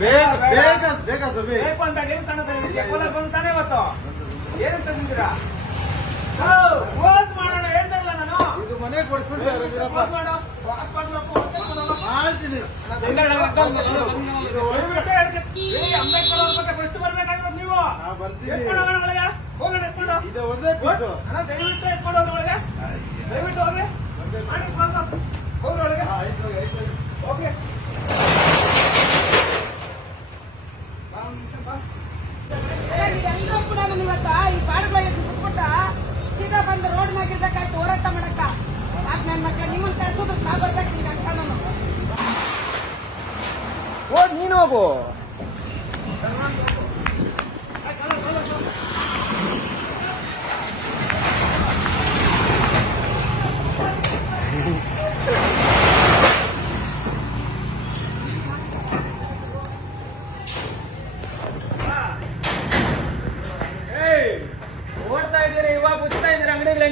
ಬೇಗ ಬೇಗ ಬೇಗ ಬೇಕು ಅಂತ ಏನ್ ಕಾಣುತ್ತೆ ಬಂದು ತಾನೇ ಇವತ್ತು. ಏನ್ ತಂದಿದ್ದೀರಾ ಮಾಡೋಣ ಹೇಳ್ಸಲ್ಲ ನಾನು. ಇದು ಮನೆ ಕೊಡ್ಸ್ಬಿಟ್ಟು. ಮಾಡ್ತೀನಿ. ಅಂಬೇಡ್ಕರ್ ಅವ್ರ ಬಗ್ಗೆ ಫಸ್ಟ್ ಬರ್ಬೇಕಾಗಿರೋದು ನೀವು. ಹೋಗೋಣ ಎತ್ಕೊಂಡು ಇದು ಒಂದೇ ಪೀಸು ಅಣ್ಣ ದಯವಿಟ್ಟು ಎತ್ಕೊಂಡು ಹೋಗಿ ಒಳಗೆ. ದಯವಿಟ್ಟು ಹೋಗ್ರಿ ಮಾಡಿ ಓಕೆ ಬಾ ಒಂದ್ ನಿಮಿಷ ಬಾ ನೀವೆಲ್ಲರೂ ಕೂಡ ನನ್ನ ಇವತ್ತ ಈ ಬಾಡುಗಳಿಗೆ ಬಿಟ್ಬಿಟ್ಟ ಸೀದಾ ಬಂದು ರೋಡ್ ಮ್ಯಾಗಿರ್ಬೇಕಾಯ್ತು ಹೋರಾಟ ಮಾಡಕ್ಕ. ಯಾಕೆ ನನ್ನ ಮಕ್ಳ ನಿಮ್ಮನ್ನ ಕರ್ಕೊಂಡು ನಾ ಬರ್ಬೇಕು ಈಗ ನಾನು. ಓ ನೀನು ಹೋಗು.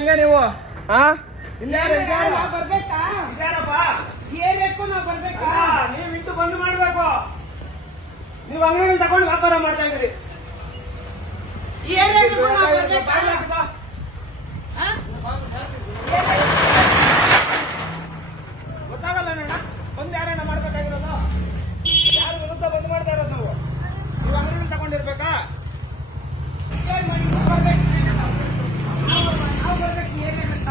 ಹೆಂಗೆ ನೀವು? ಹಾ ನಾವ್ ಬರ್ಬೇಕಾ? ಇದಾರಪ್ಪ ಏರಿಯಾಕ್ಕೂ ನಾವ್ ಬರ್ಬೇಕಾ? ಆ, ನೀವ್ ಇಟ್ಟು ಬಂದ್ ಮಾಡ್ಬೇಕು. ನೀವ್ ಅಂಗಡಿ ತಗೊಂಡು ವ್ಯಾಪಾರ ಮಾಡ್ತಾ ಇದ್ರಿ ಏರಿಯಾಕ್ಕೂ ನಾವ್ ಬರ್ಬೇಕಾ ಆ? ಗೊತ್ತಾಗಲ್ಲ ಅಣ್ಣ ಬಂದ್ ಯಾರಣ್ಣ ಮಾಡ್ಬೇಕಾಗಿರೋದು ಯಾರು ವಿರುದ್ಧ ಬಂದ್ ಮಾಡ್ತಾ ಇರೋದು ನಾವು ನೀವು ಅಂಗಡಿ ತಗೊಂಡಿರ್ಬೇಕಾ ಏನ್ ಮಾಡಿ ಇವ್ರು ಬರ್ಬೇಕು ನಾವು ನಾವು ಬರ್ಬೇಕು ಏರಿಯಾಕ್ಕ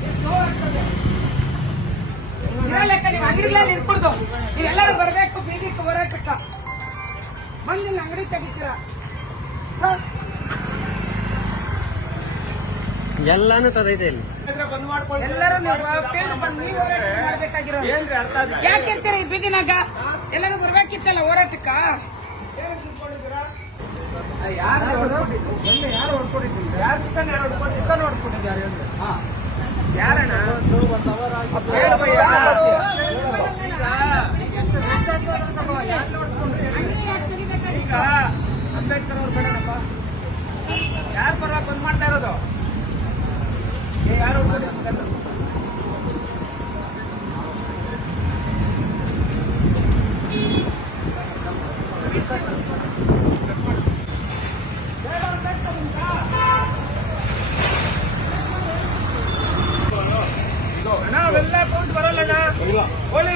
ಎಷ್ಟು ನೋವಾಗ್ತದೆ. ಇರೋ ನೀವೆಲ್ಲರೂ ಬರ್ಬೇಕು ಬೀದಿಗೆ ಹೋರಾಟಕ್ಕ ಬಂದಿಲ್ಲ ಅಂಗಡಿ ತೆಗಿತೀರ? ಎಲ್ಲಾನು ತದೈತೆ ಇಲ್ಲಿ. ಇದ್ರೆ ಬಂದ್ ಮಾಡ್ಕೊಳ್ಳಿ. ಎಲ್ಲರೂ ನೀವು ಮಾಡ್ಬೇಕಾಗಿರೋ ಯಾಕೆ ಇರ್ತೀರಿ ಈ ಬೀದಿನಾಗ? ಎಲ್ಲರೂ ಬರ್ಬೇಕಿತ್ತಲ್ಲ ಹೋರಾಟಕ್ಕ? ಯಾರು ಯಾರು ಹೊಡ್ಕೊಂಡಿದ್ದೀನಿ ಯಾರು ಚಿಕನ್ ಯಾರು ಹೊಡ್ಕೊಂಡು ಚಿಕನ್ ಹೊಡ್ಕೊಂಡಿದ್ದು? ಯಾರು ಹೇಳಿದ್ರೆ ಯಾರಣ್ಣ?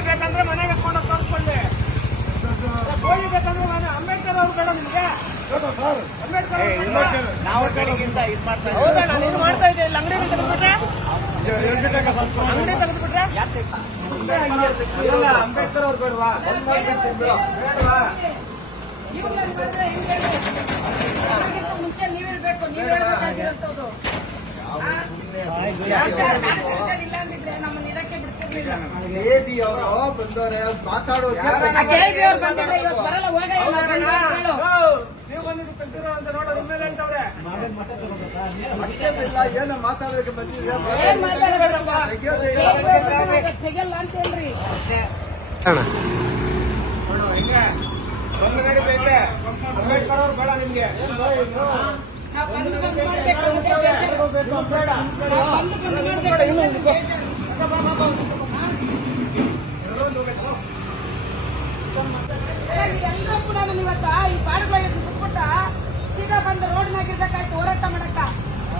ಬೇಕಂದ್ರೆ ಮನೆಗೆ ಹಾಕೊಂಡು ತೋರಿಸ್ಕೊಂಡೆ ಕೋಳಿ ಬೇಕಂದ್ರೆ ನಾನು ನಾವು ಕಡೆಗಿಂತ ಇದು ಮಾಡ್ತಾ ಹೌದಣ್ಣ ನೀನು ಮಾಡ್ತಾ ಇದ್ದೆ. ಇಲ್ಲಿ ಅಂಗಡಿ ತೆಗೆದ್ಬಿಟ್ರೆ? ಅಂಗಡಿ ತೆಗೆದ್ಬಿಟ್ರೆ? ಅಲ್ಲ, ಅಂಬೇಡ್ಕರ್ ಅವ್ರು ಬೇಡವಾ? ಮುಂಚೆ ನೀವಿರ್ಬೇಕು ನೀವ್ ಅಂತ ಹೇಳ್ರಿ. ನೋಡು, ಹೆಂಗೆ? ಬಂದು ನಡಿತೈತೆ ಅಂಬೇಡ್ಕರ್ ಅವ್ರು ಬೇಡ ನಿಮ್ಗೆ. ಬೇಡ ಹೋರಾಟ ಮಾಡಕ್ಕ.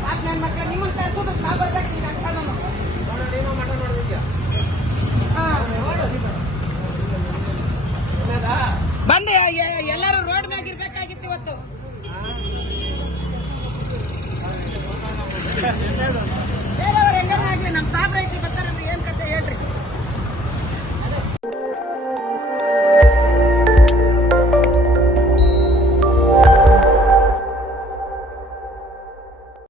ಯಾಕೆ ನನ್ನ ಮಕ್ಕಳ ನಿಮ್ಮ ಕರ್ಕೊಂಡು ಸಾಬರ್ಬೇಕು ಅಂತ ನಾನು.